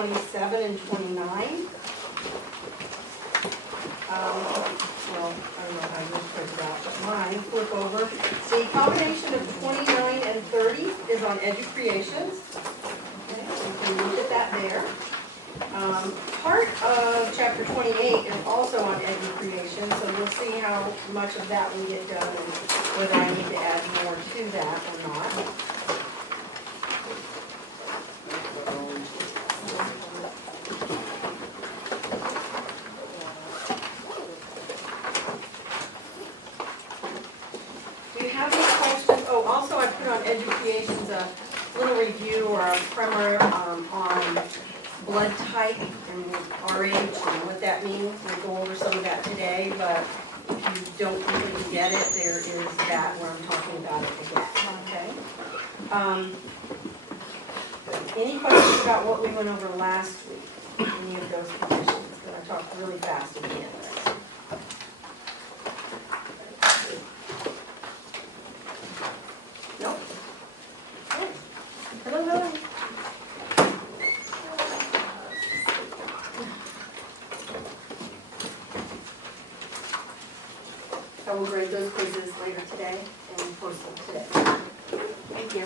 27 and 29. Well, I don't know how yours printed out, but mine, flip over. The combination of 29 and 30 is on Educreations. Okay, so you can look at that there. Part of chapter 28 is also on Educreation, so we'll see how much of that we get done and whether I need to add more to that or not. Do you have any questions? Oh, also I put on Educations a little review or a primer on blood type and RH and what that means. We'll go over some of that today, but if you don't completely get it, there is that where I'm talking about it again, okay? Any questions about what we went over last week? Any of those conditions? Because I talked really fast at the end. Nope. Okay. Hello, hello. I will grade those quizzes later today and post them today. Thank you.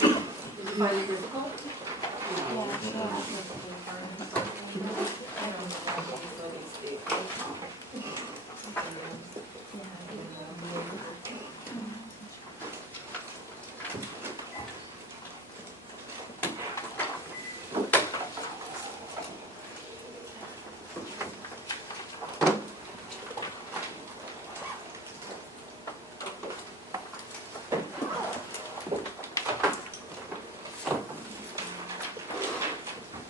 Did you find it difficult?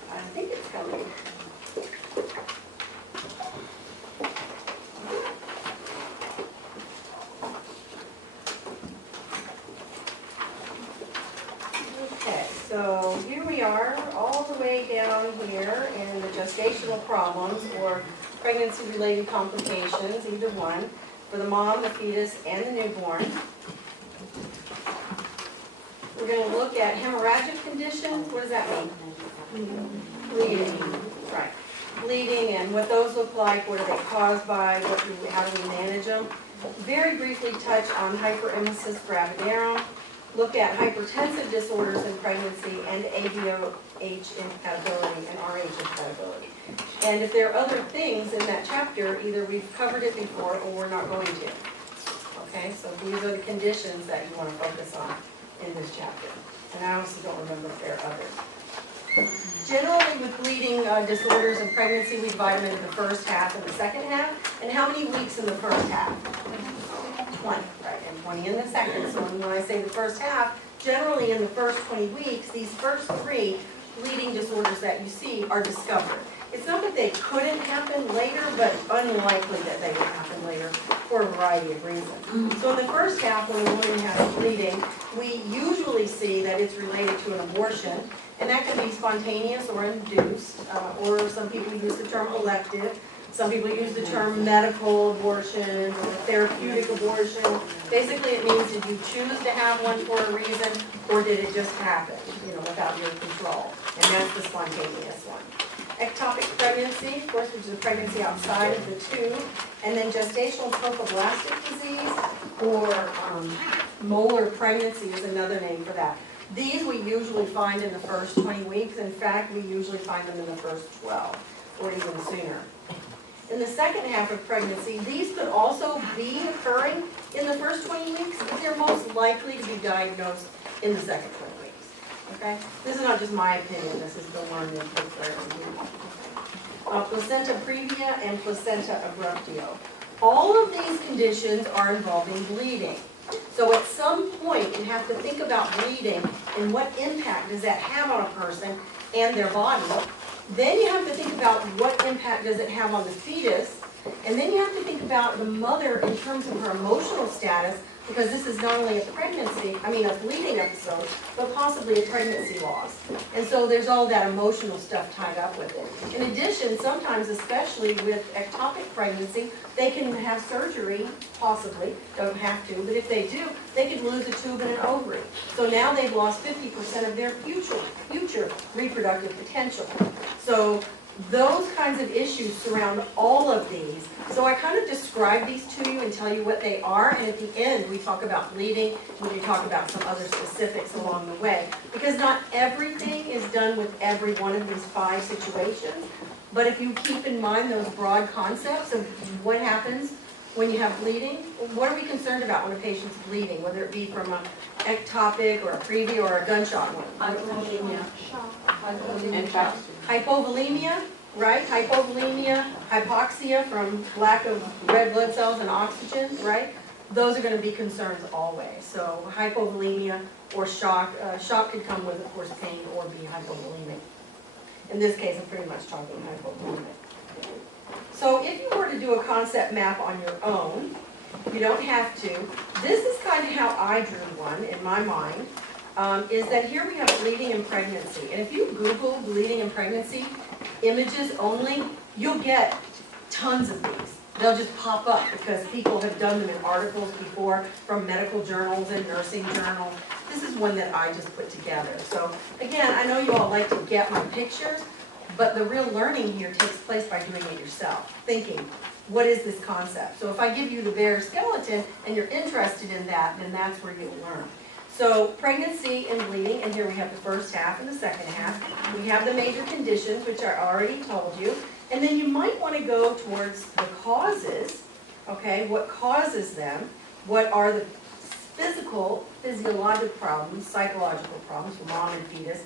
I think it's coming. Okay, so here we are, all the way down here in the gestational problems or pregnancy-related complications, either one, for the mom, the fetus, and the newborn. We're going to look at hemorrhagic conditions. What does that mean? Bleeding, right. Bleeding and what those look like, what are they caused by, how do we manage them. Very briefly touch on hyperemesis gravidarum. Look at hypertensive disorders in pregnancy and ADOH incompatibility and RH incompatibility. And if there are other things in that chapter, either we've covered it before or we're not going to. Okay, so these are the conditions that you want to focus on in this chapter. And I also don't remember if there are others. Generally with bleeding disorders in pregnancy, we divide them into the first half and the second half. And how many weeks in the first half? 20, right, and 20 in the second. So when I say the first half, generally in the first 20 weeks, these first 3 bleeding disorders that you see are discovered. It's not that they couldn't happen later, but unlikely that they would happen later for a variety of reasons. So in the first half, when a woman has bleeding, we usually see that it's related to an abortion, and that can be spontaneous or induced, or some people use the term elective. Some people use the term medical abortion or therapeutic abortion. Basically, it means did you choose to have one for a reason, or did it just happen, without your control? And that's the spontaneous one. Ectopic pregnancy, of course, which is a pregnancy outside of the tube, and then gestational trophoblastic disease, or molar pregnancy is another name for that. These we usually find in the first 20 weeks. In fact, we usually find them in the first 12, or even sooner. In the second half of pregnancy, these could also be occurring in the first 20 weeks, but they're most likely to be diagnosed in the second 20 weeks. Okay? This is not just my opinion, this is the learned placenta previa and placenta abruptio. All of these conditions are involving bleeding. So at some point, you have to think about bleeding and what impact does that have on a person and their body. Then you have to think about what impact does it have on the fetus, and then you have to think about the mother in terms of her emotional status, because this is not only a bleeding episode, but possibly a pregnancy loss. And so there's all that emotional stuff tied up with it. In addition, sometimes, especially with ectopic pregnancy, they can have surgery, possibly, don't have to, but if they do, they could lose a tube and an ovary. So now they've lost 50% of their future reproductive potential. So those kinds of issues surround all of these. So I kind of describe these to you and tell you what they are, and at the end we talk about bleeding, and we talk about some other specifics along the way. Because not everything is done with every one of these 5 situations, but if you keep in mind those broad concepts of what happens when you have bleeding, what are we concerned about when a patient's bleeding, whether it be from an ectopic or a previa or a gunshot wound? Hypovolemia, right? Hypovolemia, hypoxia from lack of red blood cells and oxygen, right? Those are going to be concerns always. So hypovolemia or shock. Shock could come with, of course, pain or be hypovolemic. In this case, I'm pretty much talking hypovolemic. So if you were to do a concept map on your own, you don't have to. This is kind of how I drew one in my mind, is that here we have bleeding in pregnancy. And if you Google bleeding in pregnancy, images only, you'll get tons of these. They'll just pop up because people have done them in articles before from medical journals and nursing journals. This is one that I just put together. So again, I know you all like to get my pictures, but the real learning here takes place by doing it yourself, thinking, what is this concept? So if I give you the bare skeleton and you're interested in that, then that's where you'll learn. So pregnancy and bleeding, and here we have the first half and the second half. We have the major conditions, which I already told you. And then you might want to go towards the causes, okay? What causes them? What are the physiological problems, psychological problems for mom and fetus?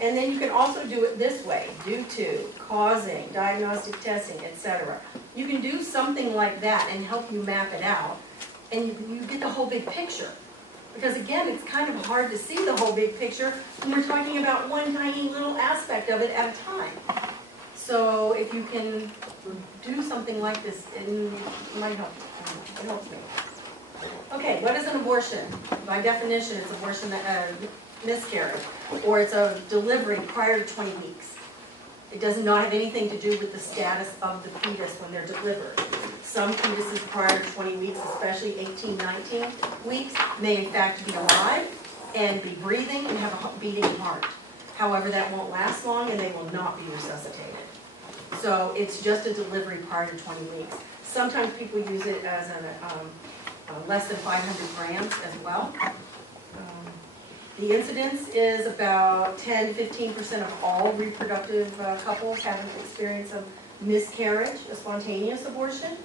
And then you can also do it this way, due to, causing, diagnostic testing, etc. You can do something like that and help you map it out, and you get the whole big picture. Because again, it's kind of hard to see the whole big picture when we're talking about one tiny little aspect of it at a time. So if you can do something like this, it might help you. It helps me. Okay, what is an abortion? By definition, it's abortion, miscarriage, or it's a delivery prior to 20 weeks. It does not have anything to do with the status of the fetus when they're delivered. Some fetuses prior to 20 weeks, especially 18, 19 weeks, may in fact be alive and be breathing and have a beating heart. However, that won't last long and they will not be resuscitated. So it's just a delivery prior to 20 weeks. Sometimes people use it as less than 500 grams as well. The incidence is about 10 to 15% of all reproductive couples have an experience of miscarriage, a spontaneous abortion,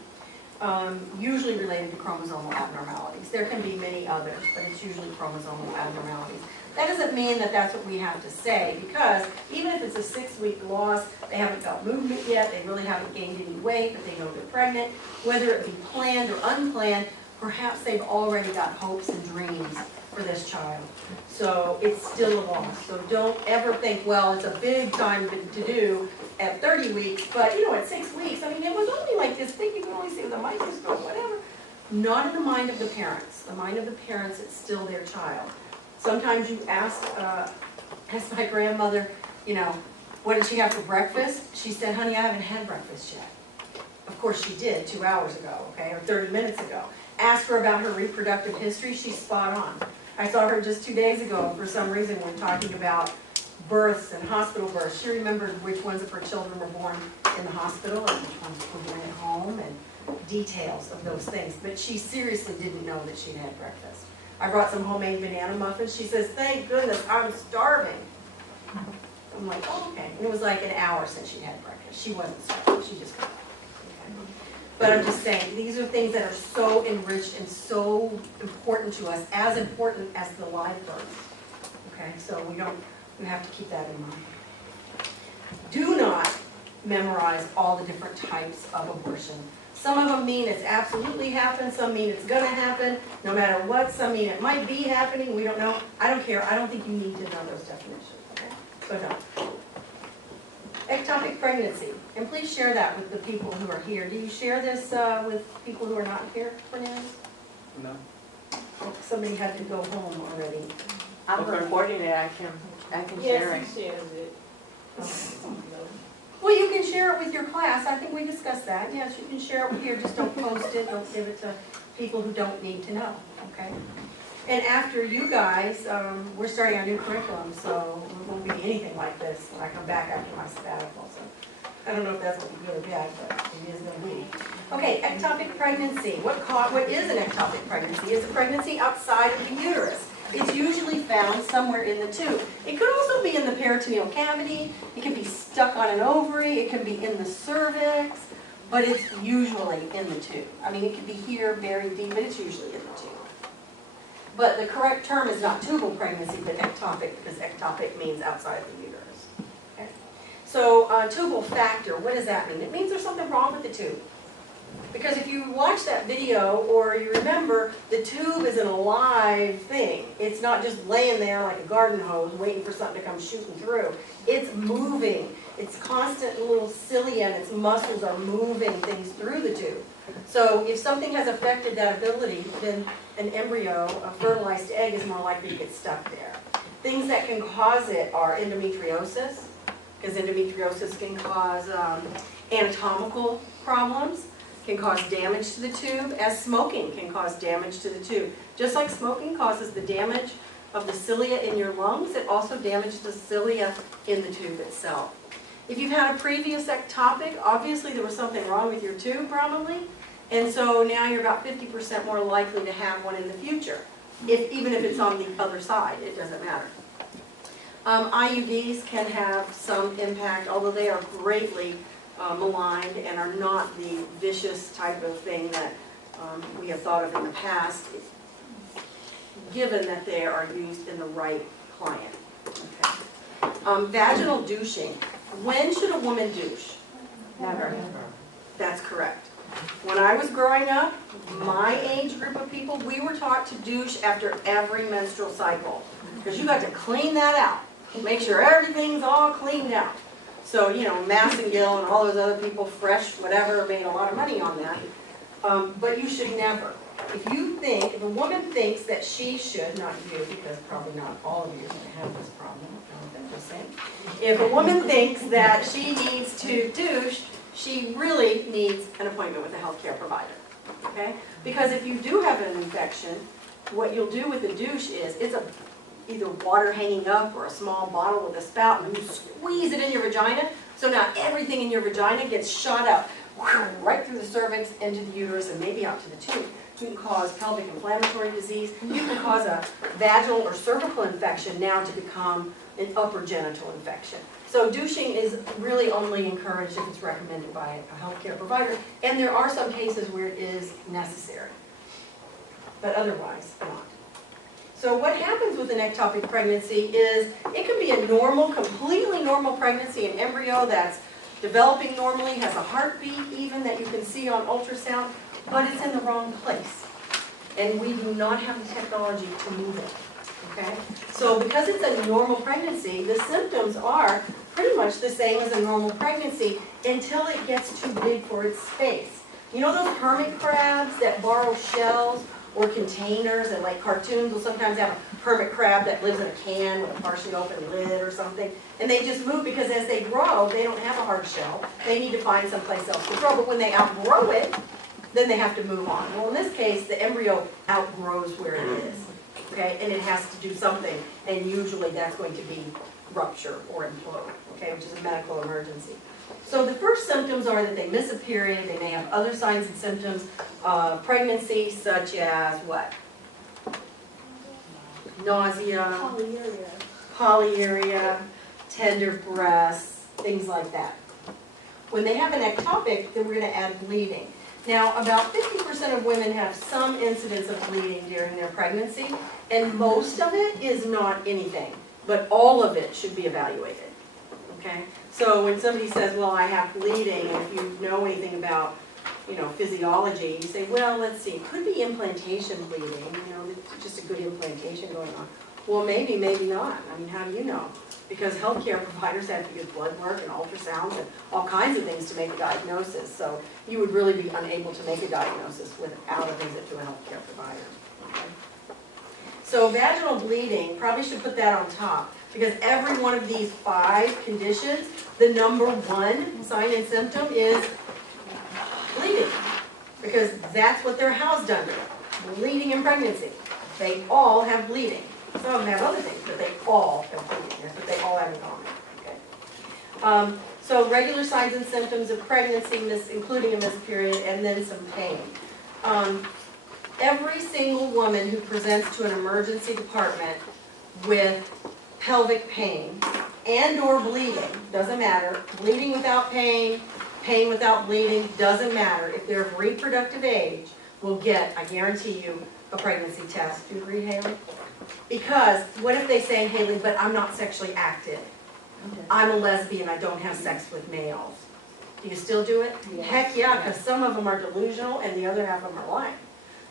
usually related to chromosomal abnormalities. There can be many others, but it's usually chromosomal abnormalities. That doesn't mean that that's what we have to say, because even if it's a 6-week loss, they haven't felt movement yet, they really haven't gained any weight, but they know they're pregnant, whether it be planned or unplanned, perhaps they've already got hopes and dreams for this child. So it's still a loss. So don't ever think, well, it's a big time to do at 30 weeks, but you know, at 6 weeks, I mean, it was only like this thing, you can only see with a microscope, whatever. Not in the mind of the parents. The mind of the parents, it's still their child. Sometimes you ask my grandmother, you know, what did she have for breakfast? She said, honey, I haven't had breakfast yet. Of course she did 2 hours ago, okay, or 30 minutes ago. Ask her about her reproductive history, she's spot on. I saw her just 2 days ago, and for some reason when talking about births and hospital births, she remembered which ones of her children were born in the hospital and which ones were born at home and details of those things. But she seriously didn't know that she'd had breakfast. I brought some homemade banana muffins. She says, thank goodness, I'm starving. I'm like, oh, okay. And it was like an hour since she'd had breakfast. She wasn't starving, she just couldn't. But I'm just saying, these are things that are so enriched and so important to us, as important as the live birth. Okay, so we have to keep that in mind. Do not memorize all the different types of abortion. Some of them mean it's absolutely happened, some mean it's gonna happen, no matter what, some mean it might be happening, we don't know. I don't care, I don't think you need to know those definitions, okay? So don't. Ectopic pregnancy, and please share that with the people who are here. Do you share this with people who are not here, Cornelius? No. Somebody had to go home already. I'm recording it, I can share it. Yes, he shares it. Well, you can share it with your class. I think we discussed that. Yes, you can share it here. Just don't post it. Don't give it to people who don't need to know. Okay? And after you guys, we're starting our new curriculum, so it won't be anything like this when I come back after my sabbatical. So I don't know if that's what good or bad, but it is going to be. Okay, ectopic pregnancy. What is an ectopic pregnancy? It's a pregnancy outside of the uterus. It's usually found somewhere in the tube. It could also be in the peritoneal cavity. It can be stuck on an ovary. It can be in the cervix, but it's usually in the tube. I mean, it could be here, buried deep, but it's usually in the tube. But the correct term is not tubal pregnancy, but ectopic, because ectopic means outside of the uterus. Okay? So tubal factor, what does that mean? It means there's something wrong with the tube. Because if you watch that video, or you remember, the tube is an alive thing. It's not just laying there like a garden hose waiting for something to come shooting through. It's moving. It's constant little cilia and its muscles are moving things through the tube. So if something has affected that ability, then an embryo, a fertilized egg, is more likely to get stuck there. Things that can cause it are endometriosis, because endometriosis can cause anatomical problems, can cause damage to the tube, as smoking can cause damage to the tube. Just like smoking causes the damage of the cilia in your lungs, it also damages the cilia in the tube itself. If you've had a previous ectopic, obviously there was something wrong with your tube probably, and so now you're about 50% more likely to have one in the future. Even if it's on the other side, it doesn't matter. IUDs can have some impact, although they are greatly maligned and are not the vicious type of thing that we have thought of in the past, given that they are used in the right client. Okay. Vaginal douching. When should a woman douche? Never. That's correct. When I was growing up, my age group of people, we were taught to douche after every menstrual cycle. Because you got to clean that out. Make sure everything's all cleaned out. So, you know, Massengill and all those other people, Fresh, whatever, made a lot of money on that. But you should never. If a woman thinks that she should, not you, because probably not all of you are going to have this problem, I'm just saying. If a woman thinks that she needs to douche, she really needs an appointment with a healthcare provider. Okay? Because if you do have an infection, what you'll do with the douche is, it's either water hanging up or a small bottle with a spout, and you squeeze it in your vagina, so now everything in your vagina gets shot up right through the cervix, into the uterus, and maybe out to the tube. You can cause pelvic inflammatory disease. You can cause a vaginal or cervical infection now to become an upper genital infection. So douching is really only encouraged if it's recommended by a healthcare provider, and there are some cases where it is necessary, but otherwise not. So what happens with an ectopic pregnancy is it can be a normal, completely normal pregnancy, an embryo that's developing normally, has a heartbeat even that you can see on ultrasound, but it's in the wrong place. And we do not have the technology to move it. Okay? So because it's a normal pregnancy, the symptoms are pretty much the same as a normal pregnancy until it gets too big for its space. You know those hermit crabs that borrow shells or containers, and like cartoons will sometimes have a hermit crab that lives in a can with a partially open lid or something, and they just move because as they grow, they don't have a hard shell. They need to find someplace else to grow, but when they outgrow it, then they have to move on. Well, in this case, the embryo outgrows where it is, okay, and it has to do something, and usually that's going to be rupture or implode, okay, which is a medical emergency. So the first symptoms are that they miss a period, they may have other signs and symptoms of pregnancy, such as what? Nausea, polyuria, tender breasts, things like that. When they have an ectopic, then we're going to add bleeding. Now, about 50% of women have some incidence of bleeding during their pregnancy, and most of it is not anything, but all of it should be evaluated. Okay? So when somebody says, well, I have bleeding, and if you know anything about, you know, physiology, you say, well, let's see, it could be implantation bleeding, you know, just a good implantation going on. Well, maybe, maybe not. I mean, how do you know? Because healthcare providers have to use blood work and ultrasounds and all kinds of things to make a diagnosis. So you would really be unable to make a diagnosis without a visit to a healthcare provider. Okay? So vaginal bleeding, probably should put that on top, because every one of these 5 conditions, the number 1 sign and symptom is bleeding, because that's what they're housed under, bleeding in pregnancy. They all have bleeding. Some of them have other things, but they all have bleeding. That's what they all have in common. Okay. So regular signs and symptoms of pregnancy, including a missed period, and then some pain. Every single woman who presents to an emergency department with pelvic pain and or bleeding, doesn't matter, bleeding without pain, pain without bleeding, doesn't matter. If they're of reproductive age, will get, I guarantee you, a pregnancy test. Do you agree, Haley? Because what if they say, Haley, but I'm not sexually active. I'm a lesbian, I don't have sex with males. Do you still do it? Yes. Heck yeah, because some of them are delusional and the other half of them are lying.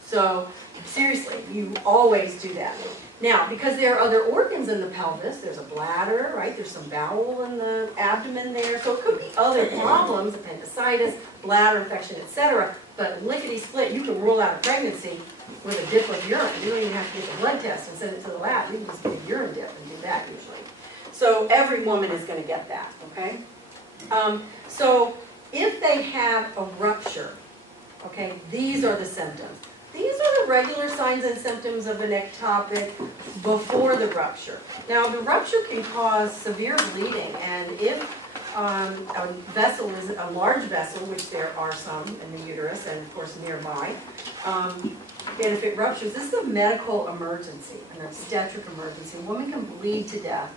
So seriously, you always do that. Now, because there are other organs in the pelvis, there's a bladder, right? There's some bowel in the abdomen there. So it could be other problems, appendicitis, bladder infection, etc. But lickety-split, you can rule out a pregnancy with a dip of urine. You don't even have to get the blood test and send it to the lab. You can just get a urine dip and do that usually. So every woman is going to get that, okay? So if they have a rupture, okay, these are the symptoms. These are the regular signs and symptoms of an ectopic before the rupture. Now, the rupture can cause severe bleeding, and if a vessel is a large vessel, which there are some in the uterus and of course nearby, and if it ruptures, this is a medical emergency, an obstetric emergency. A woman can bleed to death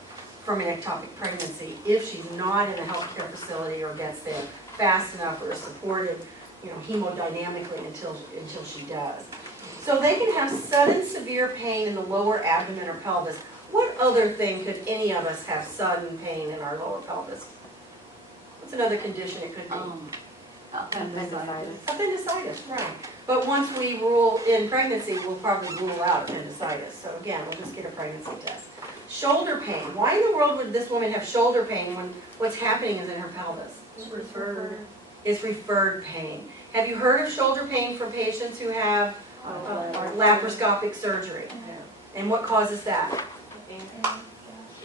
from an ectopic pregnancy if she's not in a healthcare facility or gets there fast enough or is supported, hemodynamically until she does. So they can have sudden severe pain in the lower abdomen or pelvis. What other thing could any of us have sudden pain in our lower pelvis? What's another condition it could be? Appendicitis. Appendicitis, right. But once we rule in pregnancy, we'll probably rule out appendicitis. So again, we'll just get a pregnancy test. Shoulder pain. Why in the world would this woman have shoulder pain when what's happening is in her pelvis? It's referred. It's referred pain. Have you heard of shoulder pain for patients who have laparoscopic surgery? And what causes that?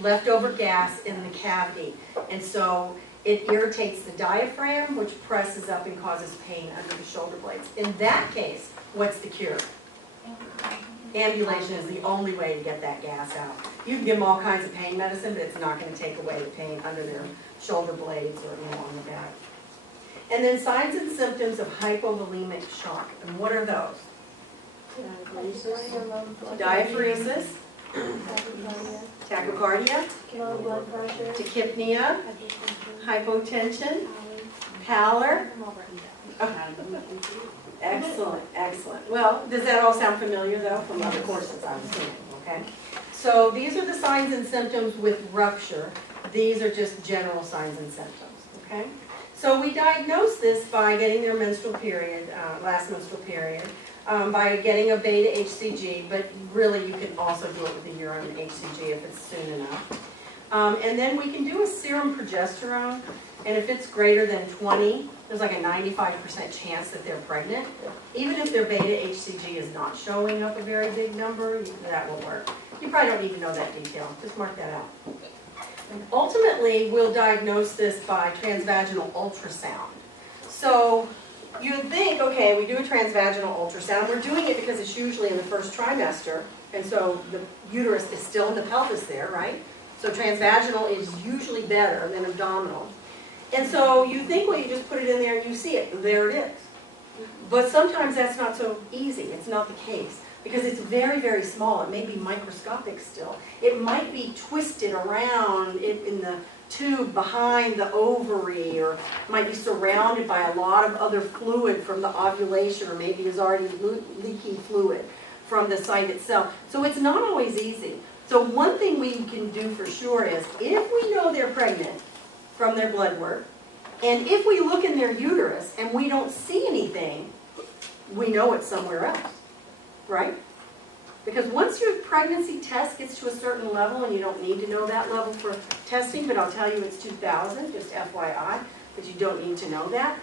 Leftover gas in the cavity. And so it irritates the diaphragm, which presses up and causes pain under the shoulder blades. In that case, what's the cure? Ambulation is the only way to get that gas out. You can give them all kinds of pain medicine, but it's not going to take away the pain under their shoulder blades or on the back. And then signs and symptoms of hypovolemic shock. And what are those? Diaphoresis, tachycardia, Low blood pressure. tachypnea, hypotension, pallor. Excellent, excellent. Well, does that all sound familiar though from other courses I'm assuming, okay? So these are the signs and symptoms with rupture. These are just general signs and symptoms, okay? So we diagnose this by getting their menstrual period, last menstrual period, by getting a beta HCG, but really you can also do it with a urine HCG if it's soon enough. And then we can do a serum progesterone, and if it's greater than 20, there's like a 95% chance that they're pregnant. Even if their beta HCG is not showing up a very big number, that will work. You probably don't even know that detail, just mark that out. Ultimately, we'll diagnose this by transvaginal ultrasound. So you'd think, okay, we do a transvaginal ultrasound. We're doing it because it's usually in the first trimester, and so the uterus is still in the pelvis there, right? So transvaginal is usually better than abdominal. And so you think, well, you just put it in there and you see it, and there it is. But sometimes that's not so easy. It's not the case. Because it's very, very small. It may be microscopic still. It might be twisted around in the tube behind the ovary, or might be surrounded by a lot of other fluid from the ovulation, or maybe is already leaking fluid from the site itself. So it's not always easy. So one thing we can do for sure is, if we know they're pregnant from their blood work, and if we look in their uterus and we don't see anything, we know it's somewhere else. Right? Because once your pregnancy test gets to a certain level, and you don't need to know that level for testing, but I'll tell you it's 2,000, just FYI, but you don't need to know that,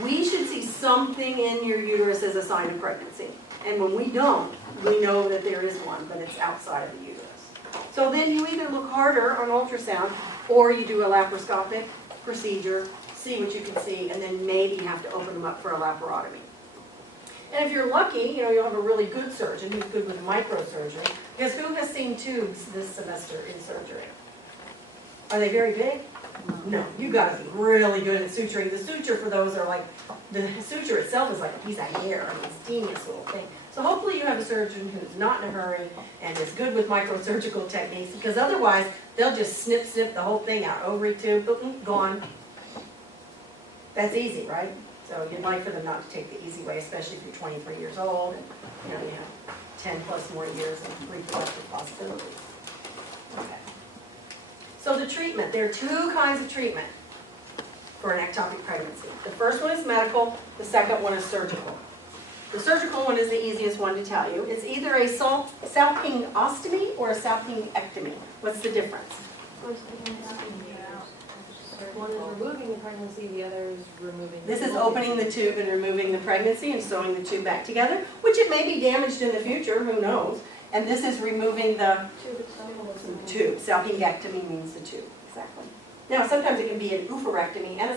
we should see something in your uterus as a sign of pregnancy. And when we don't, we know that there is one, but it's outside of the uterus. So then you either look harder on ultrasound, or you do a laparoscopic procedure, see what you can see, and then maybe you have to open them up for a laparotomy. And if you're lucky, you know, you'll have a really good surgeon who's good with microsurgery. Because who has seen tubes this semester in surgery? Are they very big? No, you gotta be really good at suturing. The suture for those are like, the suture itself is like a piece of hair. I mean, it's a tedious little thing. So hopefully you have a surgeon who's not in a hurry and is good with microsurgical techniques, because otherwise they'll just snip the whole thing out. Ovary tube, boom, gone. That's easy, right? So you'd like for them not to take the easy way, especially if you're 23 years old and you know you have 10 plus more years of reproductive possibilities. Okay. So the treatment, there are two kinds of treatment for an ectopic pregnancy. The first one is medical, the second one is surgical. The surgical one is the easiest one to tell you. It's either a salpingostomy or a salpingectomy. What's the difference? One is removing the pregnancy, the other is removing. This is opening the tube and removing the pregnancy and sewing the tube back together, which it may be damaged in the future, who knows. And this is removing the tube. Salpingectomy means the tube, exactly. Now, sometimes it can be an oophorectomy and a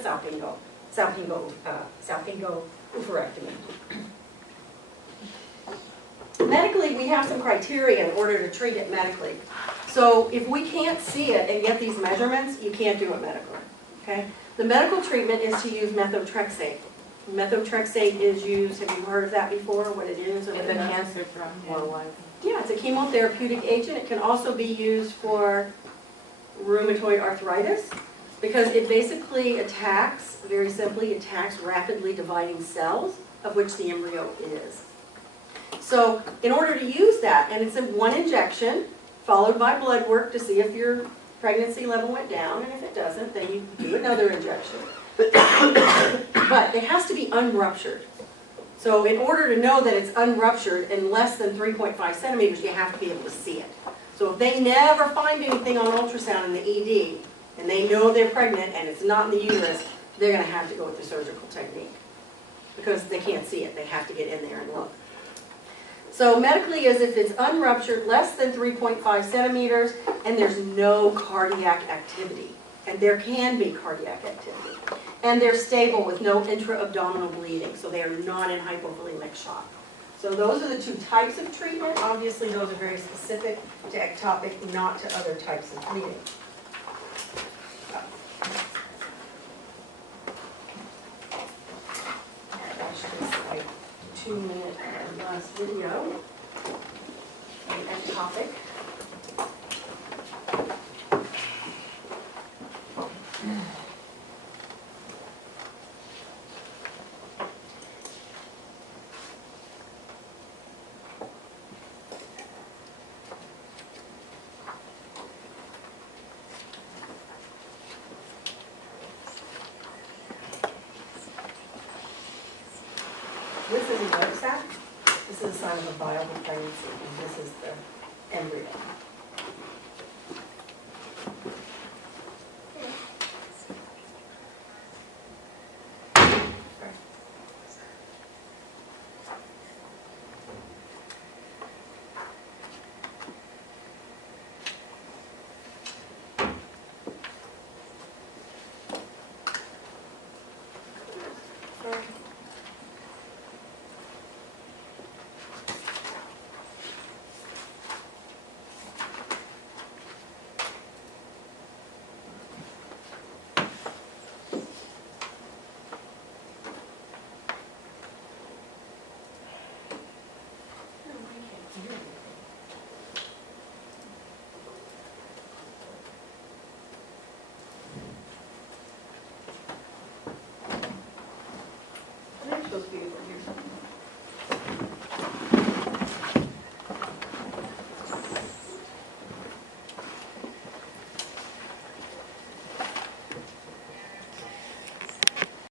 salpingo-oophorectomy. Medically, we have some criteria in order to treat it medically. So if we can't see it and get these measurements, you can't do it medically, okay? The medical treatment is to use methotrexate. Methotrexate is used, have you heard of that before, what it is? Or In the cancer drug, Yeah, it's a chemotherapeutic agent. It can also be used for rheumatoid arthritis because it basically attacks, very simply, attacks rapidly dividing cells, of which the embryo is. So in order to use that, and it's in one injection, followed by blood work to see if your pregnancy level went down, and if it doesn't, then you do another injection. But it has to be unruptured. So in order to know that it's unruptured in less than 3.5 centimeters, you have to be able to see it. So if they never find anything on ultrasound in the ED, and they know they're pregnant and it's not in the uterus, they're going to have to go with the surgical technique. Because they can't see it, they have to get in there and look. So medically is if it's unruptured, less than 3.5 centimeters, and there's no cardiac activity. And there can be cardiac activity. And they're stable with no intra-abdominal bleeding, so they are not in hypovolemic shock. So those are the two types of treatment. Obviously, those are very specific to ectopic, not to other types of bleeding. Gosh, this is like 2-minute last video. The ectopic. This is a yolk sac. This is a sign of a viable pregnancy, and this is the embryo.